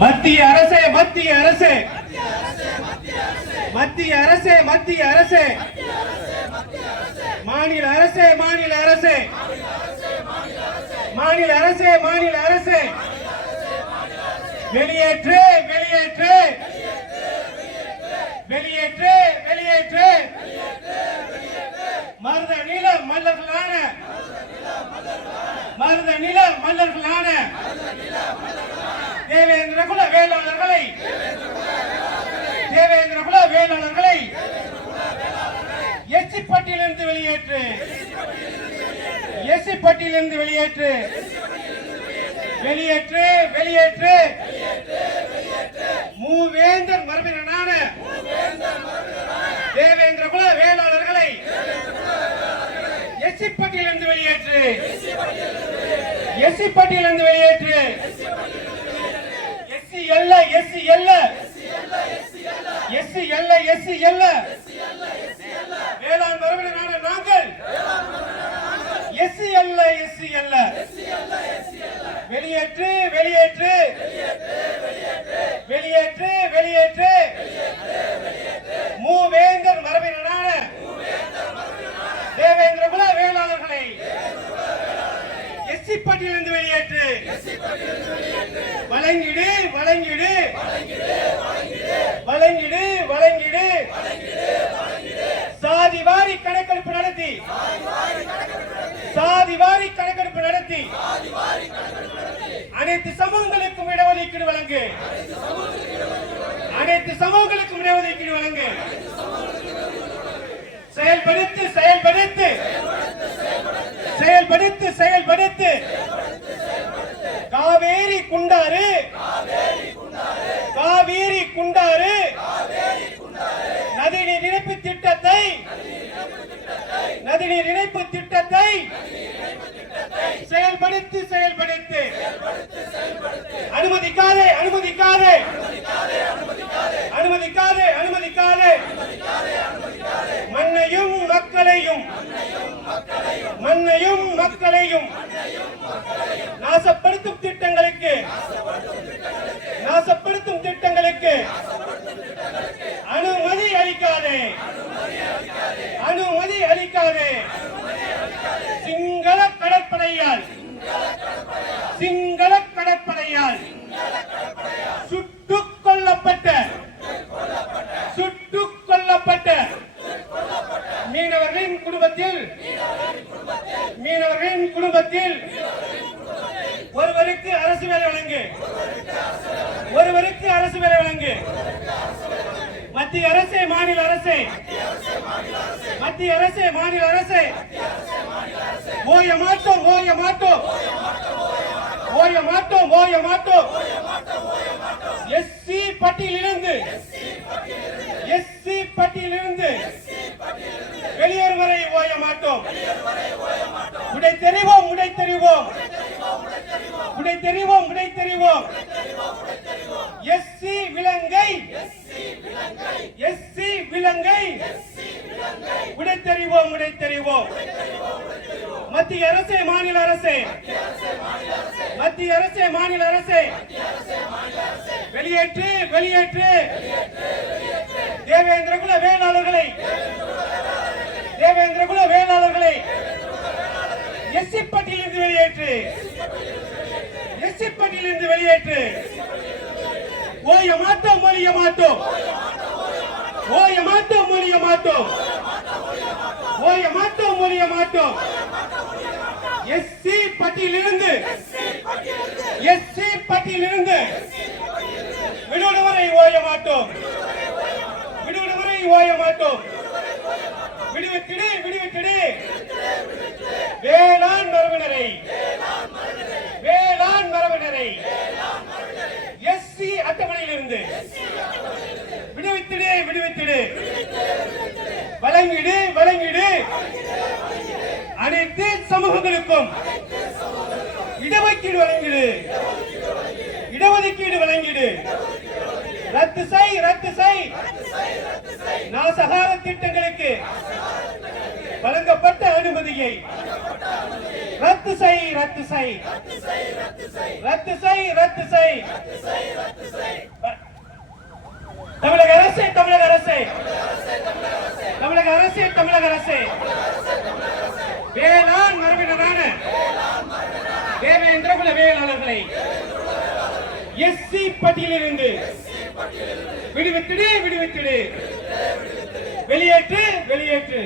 மத்திய அரசே மத்திய அரசே மத்திய அரசே மத்திய அரசே மாநில அரசே மாநில அரசே மாநில அரசே மாநில அரசே வெளியேற்று வெளியேற்று வெளியேற்று வெளியேற்று மருத நில மல்லர்களான மருத நில மல்லர்களான தேவேந்திர குல வேளாளர்களை தேவேந்திர குல வேளாளர்களை எஸ்சி பட்டியலிருந்து வெளியேற்று எஸ்சி பட்டியலிருந்து வெளியேற்று வெளியேற்று வெளியேற்று மூவேந்தர் மரபினரான தேவேந்திர குல வேளாளர்களை எஸ்சி பட்டியலிருந்து வெளியேற்று எஸ்சி பட்டியலிருந்து வெளியேற்று எஸ்சி அல்ல எஸ்சி அல்ல எஸ்சி அல்ல எஸ்சி அல்ல வேளாண் மரபினரான நாங்கள் எஸ்சி அல்ல எஸ்சி அல்ல வெளியேற்று வெளியேற்று வெளியேற்று வெளியேற்று மூவேந்தர் மரபினரான தேவேந்திர குல வேளாளர்களை எஸ்சி பட்டியலிருந்து வெளியேற்று வழங்கிடு வழங்கிடு வழங்கிடு வழங்கிடு சாதிவாரி கணக்கெடுப்பு நடத்தி சாதிவாரி கணக்கெடுப்பு நடத்தி அனைத்து சமூகங்களுக்கும் இடஒதுக்கீடு வழங்கு அனைத்து சமூகங்களுக்கும் இடஒதுக்கீடு வழங்கு செயல்படுத்து செயல்படுத்து செயல்படுத்து செயல்படுத்து காவேரி குண்டாறு காவேரி குண்டாறு நதிநீர் இணைப்பு திட்டத்தை நதிநீர் இணைப்பு திட்டத்தை செயல்படுத்து செயல்படுத்து அனுமதிக்காதே அனுமதிக்காதே அனுமதிக்காதே அனுமதிக்காதே மண்ணையும் மக்களையும் மண்ணையும் மக்களையும் நாசப்படுத்தும் திட்டங்களுக்கு நாசப்படுத்தும் திட்டங்களுக்கு அனுமதி அளிக்காதே அனுமதி அளிக்காதே சிங்கள கடற்படையால் சிங்கள கடற்படையால் சுட்டுக் கொல்லப்பட்ட சுட்டுக் கொல்லப்பட்ட மீனவர்களின் குடும்பத்தில் மீனவர்களின் குடும்பத்தில் ஒருவருக்கு அரசு வேலை வழங்கு ஒருவருக்கு அரசு வேலை வழங்கு மத்திய அரசே மாநில அரசே மத்திய அரசே மாநில அரசே ஓய மாட்டோம் ஓய மாட்டோம் ஓய மாட்டோம் ஓய மாட்டோம் எஸ்சி பட்டியலிருந்து எஸ்சி பட்டியலிருந்து வெளியேறு வரை ஓய மாட்டோம் உடை தெரிவோம் உடை தெரிவோம் உடை தெரிவோம் உடை தெரிவோம் எஸ்சி விலங்கை எஸ்சி விலங்கை உடை தெரிவோம் உடை தெரிவோம் மத்திய அரசே மாநில அரசே மத்திய அரசே மாநில அரசே வெளியேற்று வெளியேற்று தேவேந்திர குல வேளாளர்களை தேவேந்திர குல வேளாளர்களை எஸ்சி பட்டியலிருந்து வெளியேற்று எஸ்சி பட்டியலிருந்து வெளியேற்று ஓய மாட்டோம் ஒழிய மாட்டோம் ஓய மாட்டோம் ஒழிய மாட்டோம் ஓய மாட்டோம் ஒழிய மாட்டோம் எஸ்சி பட்டியலிருந்து எஸ்சி பட்டியலிருந்து விடுவிடு வரை ஓய மாட்டோம் விடுவிடு வரை ஓய மாட்டோம் விடுவித்திடு விடுவித்திடு வேளாண் மரபினரை வேளாண் மரபினரை எஸ்சி அட்டவணையிலிருந்து விடுவித்திடு விடுவித்திடு வழங்கிடு வழங்கிடு அனைத்து சமூகங்களுக்கும் இடஒதுக்கீடு வழங்கிடு இடஒதுக்கீடு வழங்கிடு ரத்து செய் ரத்து செய் நாசகார திட்டங்களுக்கு வழங்கப்பட்ட அனுமதியை ரத்து செய் ரத்து செய் ரத்து செய் ரத்து செய் அரசே, தமிழக அரசே, வேளாண் மரபினரான தேவேந்திர குல வேளாளர்களை எஸ்சி பட்டியலிருந்து விடுவித்திடு, விடுவித்திடு, வெளியேற்று, வெளியேற்று.